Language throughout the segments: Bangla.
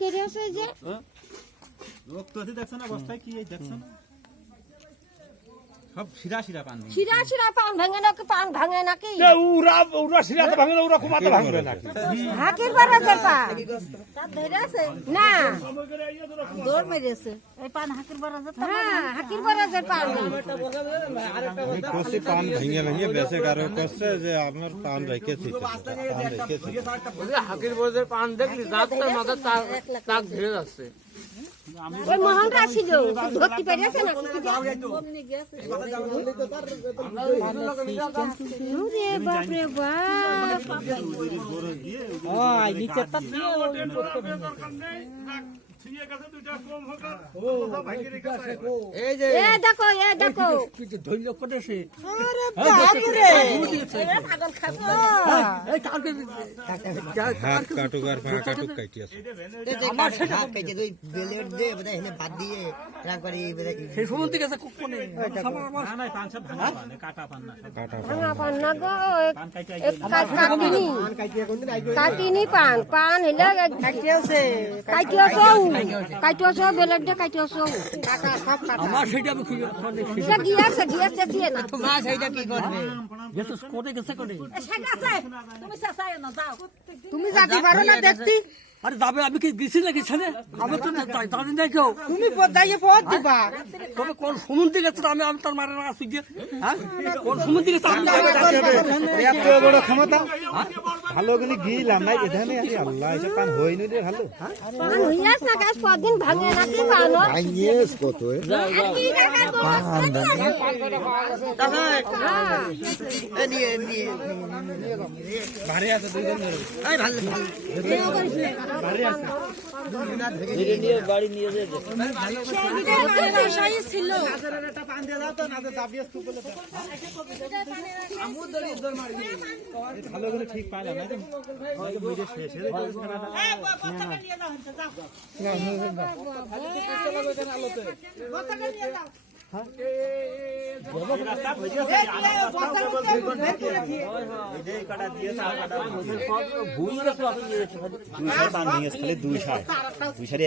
করে আছে যে রক্ত আছে দেখছ না বস্তায় কি এই দেখছ না সব শিরা শিরা পান শিরা পান ভাঙে নাকি উরা শিরা তো ভাঙে না উরা কুমাতে ভাঙবে নাকি হাকির বারাজের পান তার ধরে আছে না দৌড় মেরেছে এই পান হাকির বারাজের হ্যাঁ হাকির বারাজের পান কষি পান ভেঙে ভেঙে বেঁচে কারো করছে যে আপনার পান রেখেছি হাকির বারাজের পান দেখলি রাতটা মাথা তাক ধরে যাচ্ছে ওই মোহন রাশি যে ধরতে পেরেছে না রে বাপ রে বাপ ওই নিচে তার এ দেখো ধৈর্য করেছে হাত কাটুক আর পা কাটুক কাটিয়েছে সেই সময় থেকে ভাঙা পান না গো কাটিনি পান হইলে কাটিয়েছে বেলেট দিয়ে কাটিয়েছে আমার সেটা আমি গিয়েছে দিয়ে না তুমি যাতে পারো না দেখতি আরে যাবে আমি কি গেছি নাকি ছেলে আমি তো জানি না কেউ তুমি যাইয়ে পথ দিবা তবে কোন সমুদ্রে গেছে আমি তার মারে না আসি গিয়ে হ্যাঁ কোন সমুদ্রে গেছে এত বড় ক্ষমতা ভালো করে গিলাম না এখানে আল্লাহ এসব পান হইনি রে ভালো পান হইয়াস না গাছ কদিন ভাঙে নাকি পানো ভাঙিয়েস কত ভারী আছে দুইজন বাড়ি নিয়ে যেতে ভালো করে ঠিক পাইলাম না মিডিয়া শেষ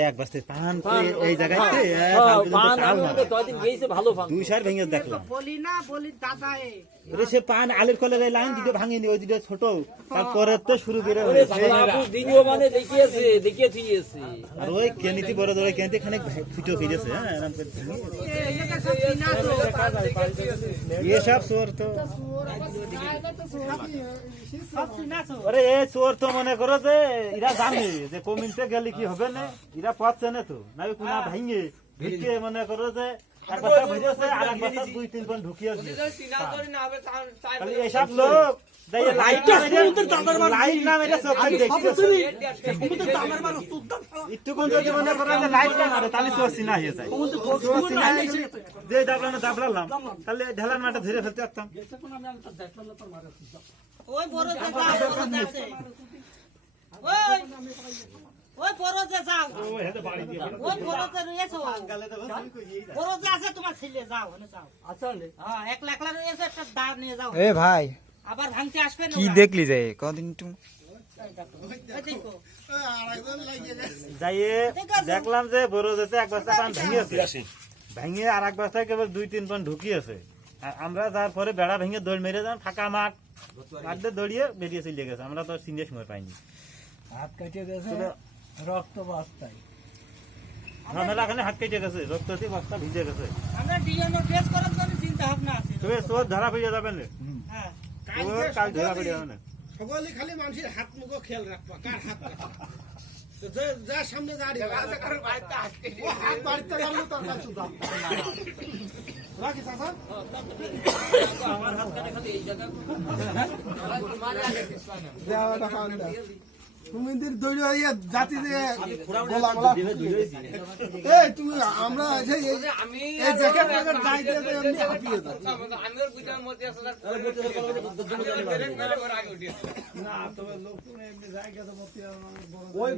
এক বাস্তে পান এই জায়গায় দুই সার ভেঙে দেখলাম সে পান আলের কলের লাইন দিতে ভাঙেনি ওই দিকে ছোট তারপরে তো শুরু করে মানে দেখিয়েছি আর ওই কেনিতি বড় ধরে কেনিতি খানিক ফুটো ফিরেছে হ্যাঁ এসব চোর তো আরে এ চোর তো মনে করো যে এরা জানে যে কমিনতে গেলে কি হবে না এরা পাচ্ছে না তো না কোনা ভাঙে ঢুকে মনে করো যে এক বস্তা ভেজেছে আর এক বস্তা 2-3 পয়েন্ট ঢুকিয়ে দিয়েছে এসব লোক একটু কোন যদি মনে করেন লাইট না মারে তাহলে চোরছি না হয়ে যায় যে দাবলাম তাহলে ঢেলার মাঠে ধরে ফেলতে পারতাম ওই বড় ওই বড় যে যাও ওই বড় যে রয়েছে বড় যে আছে তোমার ছেলে যাও যাও আসলে হ্যাঁ 1 লাখ রয়েছে একটা দাঁড় নিয়ে যাও এ ভাই আবার ভাঙতে আসবে না কি দেখলি যে কদিন তুমি যাইয়ে দেখলাম যে বড় যেতে এক বস্তা পান ভেঙেছে ভেঙে আর এক বস্তায় কেবল 2-3 পয়েন্ট ঢুকিয়েছে আর আমরা তারপরে বেড়া ভেঙে দৌড় মেরে যান ফাঁকা মাঠ দৌড়িয়ে বেরিয়ে চলে গেছে আমরা তো সিনে সময় পাইনি হাত কেটে গেছে রক্ত বস্তায় মেলাখানে হাত কেটে গেছে রক্ত বস্তা ভিজে গেছে আমরা ডিএনএ টেস্ট করার জন্য চিন্তা ভাবনা আছে তবে চোর ধরা পড়ে যাবেন হ্যাঁ কাল ধরা পড়ে যাবে না সকলে খালি মানুষের হাত মুখ খেয়াল রাখবা কার হাত যা সামনে দাঁড়িয়ে হাত বাড়িতে লাগলো তার কাছে রাখি চাচা আমার হাত কাটে খালি এই জায়গা তুমি দৌড়ে জাতি তুমি আমরা ওই